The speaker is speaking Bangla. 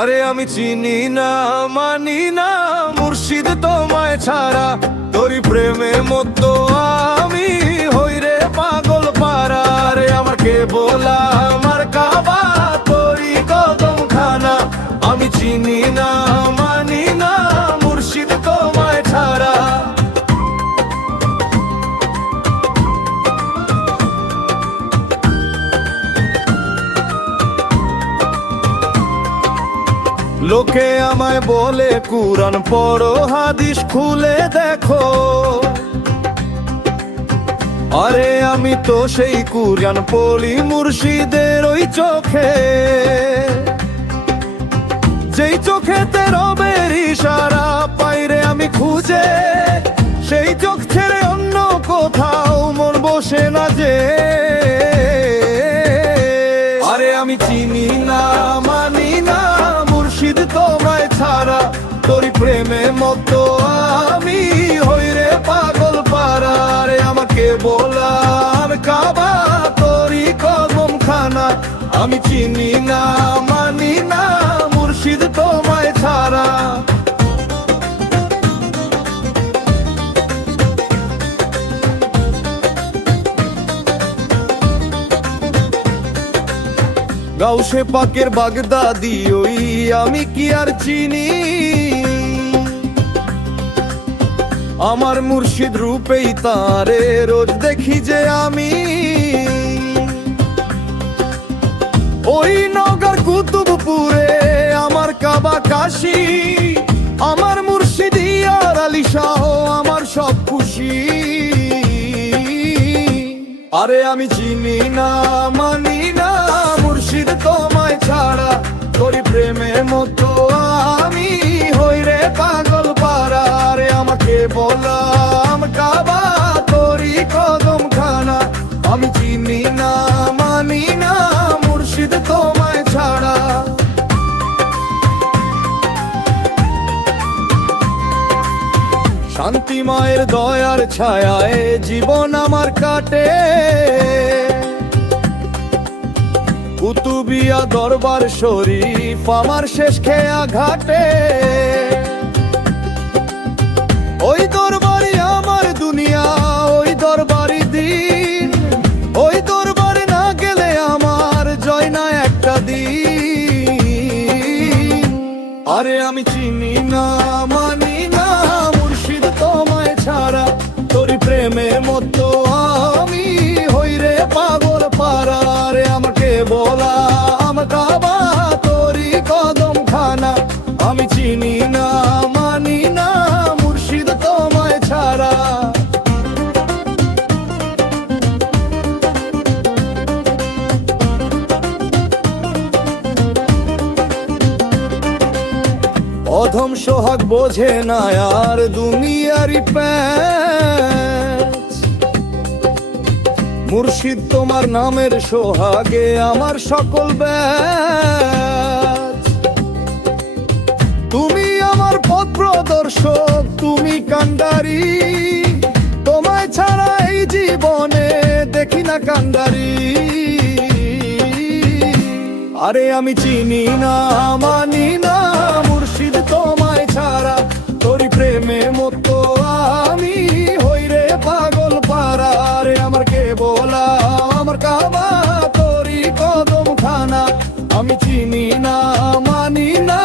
আরে আমি চিনি না মানি না মুর্শিদ তোমায় ছাড়া, তোরি প্রেমে মত্ত আমি হই রে পাগল পারা। রে আমার কে বলা আমার কাবা তোরি কদম খানা, আমি চিনি না মানি না মুর্শিদ তোমায় ছাড়া। লোকে আমায় বলে কুরআন পড়ো হাদিস খুলে দেখো, আরে আমি তো সেই কুরআন পড়ি মুর্শিদের ওই চোখে, যেই চোখেতে রবের ইশারা পাইরে আমি খুঁজে, সেই চোখ ছেড়ে অন্য কোথাও মন বসে না যে। আরে আমি চিনি না মানি না মুর্শিদ তোমায় ছাড়া, তোরি প্রেমে মতো আমি হই রে পাগল পারা। রে আমাকে বলার কাবা তোরি কদম খানা, আমি চিনি না মানি না মুর্শিদ তোমায় ছাড়া। গাউসে পাকের বাগদাদি ওই আমি কি আর চিনি, আমার মুর্শিদ রূপেই তারে রোজ দেখি যে আমি। ওই নগর কুতুবপুরে আমার কাবা কাশি, আমার মুর্শিদ ইয়ার আলী শাহ আমার সব খুশি। আরে আমি চিনি না মানি না মুর্শিদ তোমায় ছাড়া, তোরি প্রেমে মতো আমি হই রে পাগল পারা। রে আমাকে বলাম কাবা তোরি কদম খানা, আমি চিনি না মানি না মুর্শিদ তোমায় ছাড়া। শান্তি মায়ের দয়ার ছায়ায় জীবন আমার কাটে, কুতুবিয়া দরবার শরীফ আমার শেষ খেয়া ঘাটে। ওই দরবারই আমার দুনিয়া, ওই দরবারই দিন, ওই দরবারে না গেলে আমার জয় না একটা দিন। আরে আমি চিনি না মানি না মুর্শিদ তোমায় ছাড়া, তোরি প্রেমে মতো আমি হই রে পাগল পারা। রে আমাকে বলা আমার কাবা তোরি কদম খানা, আমি চিনি না মানি না মুর্শিদ তোমায় ছাড়া। অধম সোহাগ বোঝে না আর দুনিয়ারি প্যাচ, মুর্শিদ তোমার নামের সোহাগে আমার সকল ব্যাচ। তুমি আমার পথ প্রদর্শক, তুমি কান্ডারি, তোমায় ছাড়া এই জীবনে দেখি না কান্ডারি। আরে আমি চিনি না মানি না মুর্শিদ তোমায় ছাড়া, তোরি প্রেমে মতো আমি হই রে পাগল পারা। রে আমার কে বলা আমার কাবা তোরি কদম খানা, আমি চিনি না মানি না